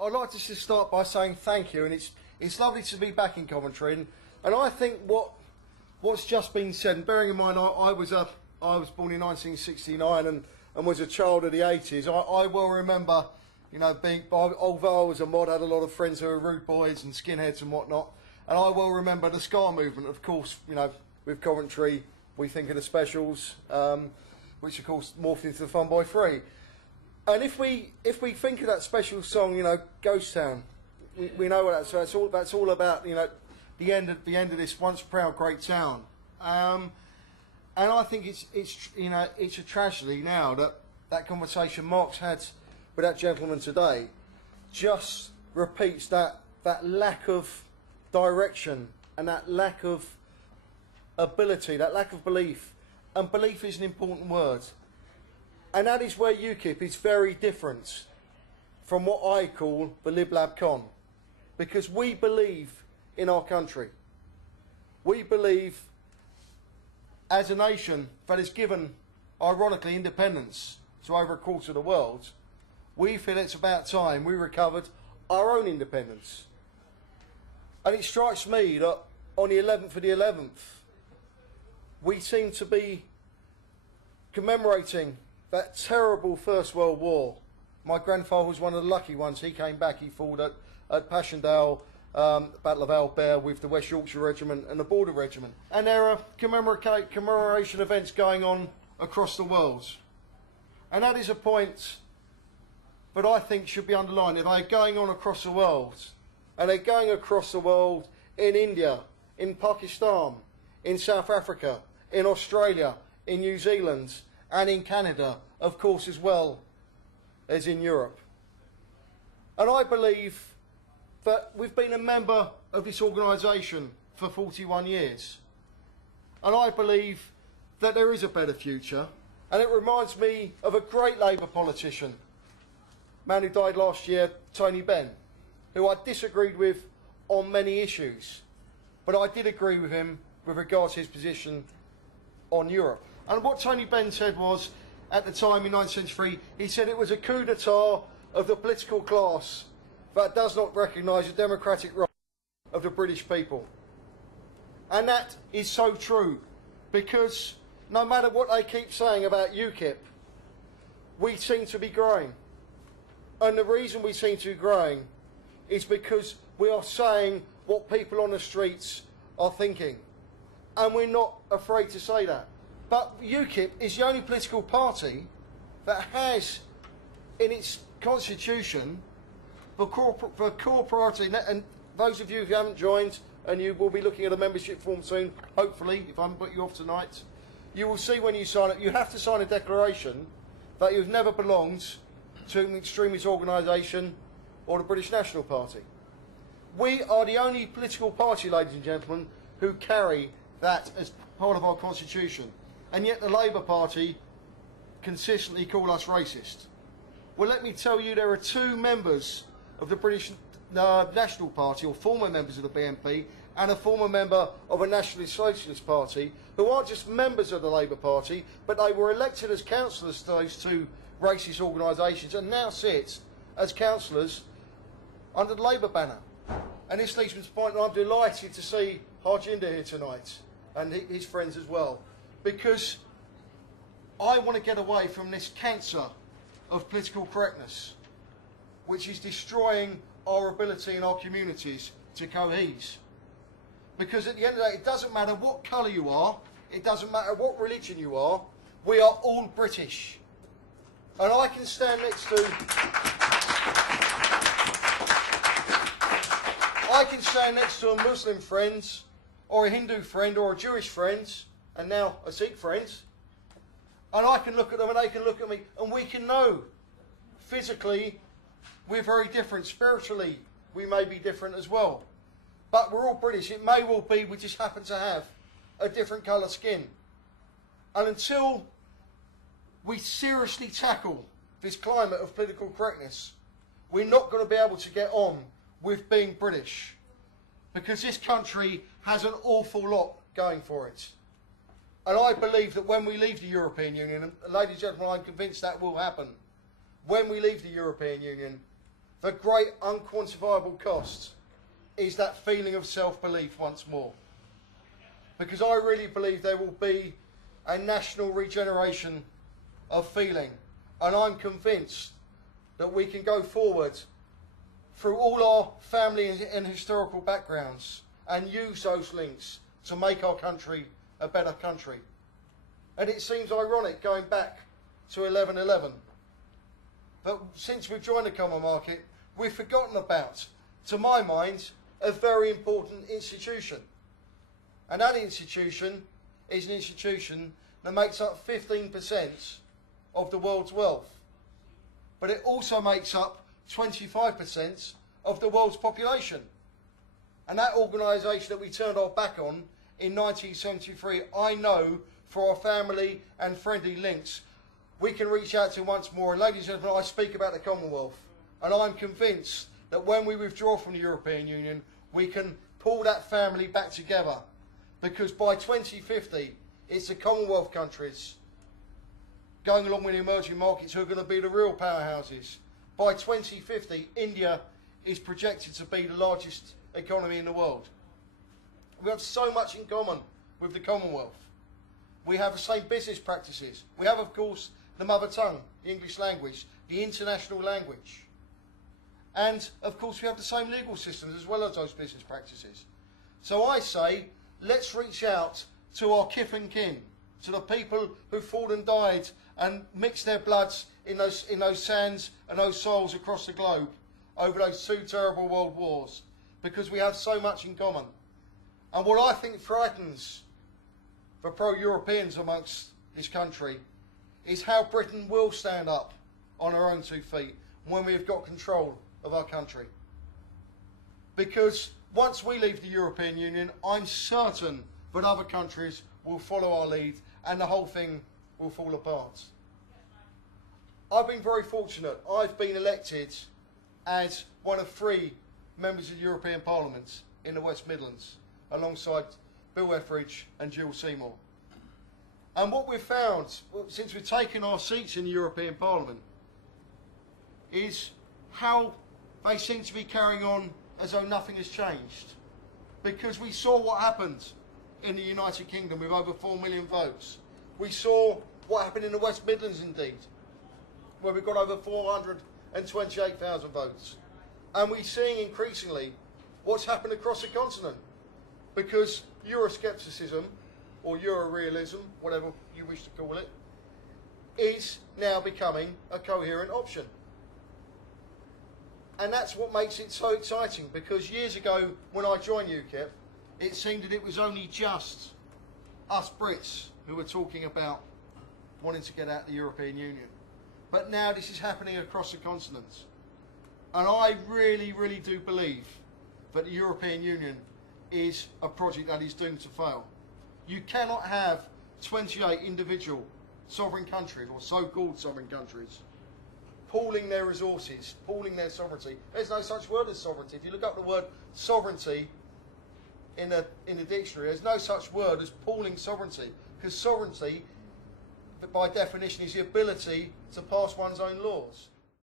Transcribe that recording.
I'd like to just start by saying thank you, and it's lovely to be back in Coventry, and I think what's just been said, and bearing in mind I was born in 1969 and was a child of the 80s, I well remember, you know, although I was a mod, I had a lot of friends who were rude boys and skinheads and whatnot, and I well remember the ska movement. Of course, you know, with Coventry we think of the Specials, which of course morphed into the Fun Boy 3. And if we think of that special song, you know, Ghost Town, we know what that's all about. You know, the end of this once proud great town. And I think it's you know, it's a tragedy now that conversation Mark's had with that gentleman today just repeats that lack of direction and that lack of ability, that lack of belief. And belief is an important word. And that is where UKIP is very different from what I call the Lib Lab Con. Because we believe in our country. We believe as a nation that has given, ironically, independence to over a quarter of the world, we feel it's about time we recovered our own independence. And it strikes me that on the 11th of the 11th, we seem to be commemorating that terrible First World War. My grandfather was one of the lucky ones. He came back, he fought at Passchendaele, Battle of Albert with the West Yorkshire Regiment and the Border Regiment. And there are commemoration events going on across the world. And that is a point that I think should be underlined. If they're going on across the world, and they're going across the world in India, in Pakistan, in South Africa, in Australia, in New Zealand, and in Canada, of course, as well as in Europe. And I believe that we've been a member of this organisation for 41 years. And I believe that there is a better future. And it reminds me of a great Labour politician, a man who died last year, Tony Benn, who I disagreed with on many issues. But I did agree with him with regards to his position on Europe. And what Tony Benn said was, at the time in 1973, he said it was a coup d'etat of the political class that does not recognise the democratic right of the British people. And that is so true, because no matter what they keep saying about UKIP, we seem to be growing. And the reason we seem to be growing is because we are saying what people on the streets are thinking. And we're not afraid to say that. But UKIP is the only political party that has in its constitution the core priority, and those of you who haven't joined, and you will be looking at a membership form soon, hopefully, if I haven't put you off tonight, you will see when you sign it, you have to sign a declaration that you've never belonged to an extremist organisation or the British National Party. We are the only political party, ladies and gentlemen, who carry that as part of our constitution. And yet the Labour Party consistently call us racist. Well, let me tell you, there are two members of the British National Party, or former members of the BNP, and a former member of a Nationalist Socialist Party, who aren't just members of the Labour Party, but they were elected as councillors to those two racist organisations and now sit as councillors under the Labour banner. And this leads me to the point that I'm delighted to see Harjinder here tonight, and his friends as well, because I want to get away from this cancer of political correctness, which is destroying our ability in our communities to cohese. Because at the end of the day, it doesn't matter what colour you are, it doesn't matter what religion you are, we are all British. And I can stand next to a Muslim friend, or a Hindu friend, or a Jewish friend, and now a Sikh friend, and I can look at them and they can look at me, and we can know physically we're very different. Spiritually we may be different as well, but we're all British. It may well be we just happen to have a different colour skin. And until we seriously tackle this climate of political correctness, we're not going to be able to get on with being British, because this country has an awful lot going for it. And I believe that when we leave the European Union, and ladies and gentlemen, I'm convinced that will happen, when we leave the European Union, the great unquantifiable cost is that feeling of self-belief once more. Because I really believe there will be a national regeneration of feeling, and I'm convinced that we can go forward through all our family and historical backgrounds and use those links to make our country a better country. And it seems ironic going back to 11/11, but since we've joined the common market, we've forgotten about, to my mind, a very important institution. And that institution is an institution that makes up 15% of the world's wealth. But it also makes up 25% of the world's population. And that organisation that we turned our back on in 1973, I know for our family and friendly links, we can reach out to once more. And ladies and gentlemen, I speak about the Commonwealth, and I'm convinced that when we withdraw from the European Union, we can pull that family back together, because by 2050, it's the Commonwealth countries going along with the emerging markets who are going to be the real powerhouses. By 2050, India is projected to be the largest economy in the world. We have so much in common with the Commonwealth. We have the same business practices. We have, of course, the mother tongue, the English language, the international language. And, of course, we have the same legal systems as well as those business practices. So I say, let's reach out to our kith and kin, to the people who've fought and died and mixed their bloods in those sands and those soils across the globe over those two terrible world wars, because we have so much in common. And what I think frightens the pro-Europeans amongst this country is how Britain will stand up on her own 2 feet when we've got control of our country. Because once we leave the European Union, I'm certain that other countries will follow our lead and the whole thing will fall apart. I've been very fortunate. I've been elected as one of 3 members of the European Parliament in the West Midlands, alongside Bill Etheridge and Jill Seymour. And what we've found, since we've taken our seats in the European Parliament, is how they seem to be carrying on as though nothing has changed. Because we saw what happened in the United Kingdom with over 4 million votes. We saw what happened in the West Midlands indeed, where we've got over 428,000 votes. And we're seeing increasingly what's happened across the continent, because Euroscepticism, or Eurorealism, whatever you wish to call it, is now becoming a coherent option. And that's what makes it so exciting, because years ago when I joined UKIP, it seemed that it was only just us Brits who were talking about wanting to get out of the European Union. But now this is happening across the continent. And I really, really do believe that the European Union is a project that is doomed to fail. You cannot have 28 individual sovereign countries, or so-called sovereign countries, pooling their resources, pooling their sovereignty. There's no such word as sovereignty. If you look up the word sovereignty in the dictionary, there's no such word as pooling sovereignty, because sovereignty, by definition, is the ability to pass one's own laws.